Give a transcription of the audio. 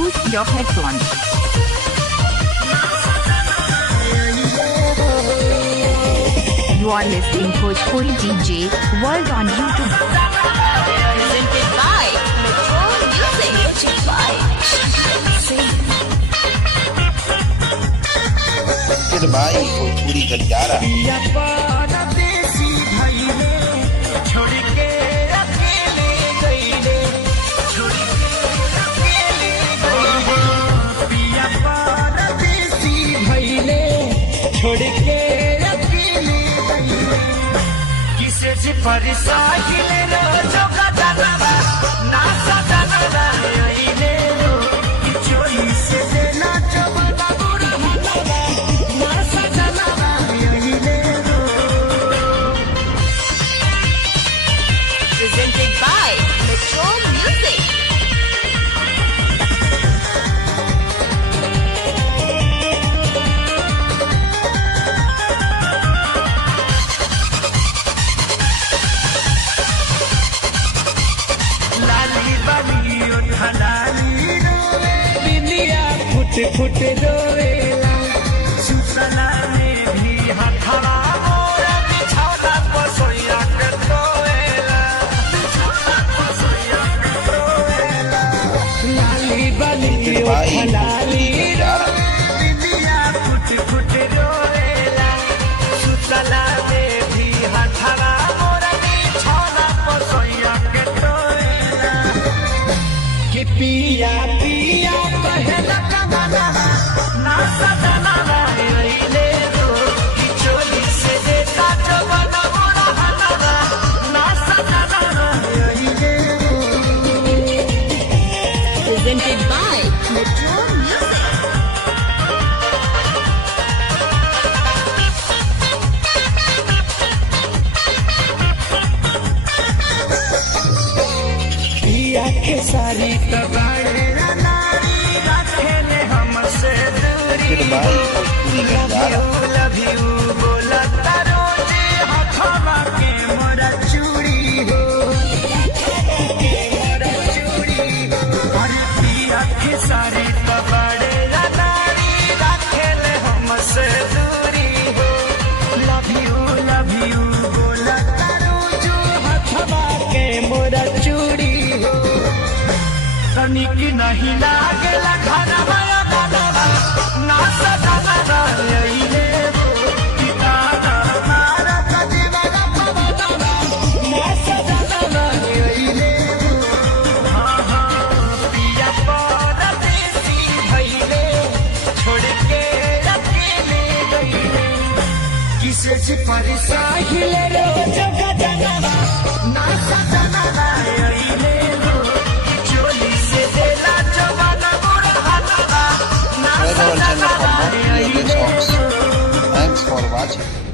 choose your headphones. You are listening Bhojpuri DJ World on YouTube. Presented by Metro Music by भाई भोजपुरी गलियारा छोड़ के अकेले किसे से परिसाहिल रोजो का जानवा ना सजना आईले कि चोरी से देना चबला बुरा भला ना सजना आईले presented by Metro Music. Foot रोवेला सुसला में भी हथड़ा मोरा बिछौना पसोया के रोवेला बिछौना पसोया के रोवेला लाली बली लाली बिलिया फुट रोवेला सुसला में भी हथड़ा मोरा बिछौना पसोया के रोवेला कि पिया पिया कहला ना सजना आईले कि चोली से देता चबला बुरा भला ना सजना आईले Presented by Metro Music. पिया के सारी तबाड़े नारी रखेले हमसे दूरी लव यू बोला तारो जी हथवा के मोरा चूड़ी हो के मोरा चूड़ी अरे पिया के सारी तबाड़े नारी रखेले हमसे दूरी हो लव यू बोला तारो जो हथवा के मोरा चूड़ी हो तनिक नहीं लागेला घरवा गाना ना सजना आईले कि दादा मारा कदीवाना पवना ना सजना आईले हां हां पिया परदेसी भइले छोड़ के अकेले गइले किसे से परिसाहिल रोज का जानवा ना सजना आईले चोली से देला चबला बुरा भला ना Channel for more creative songs. Thanks for watching.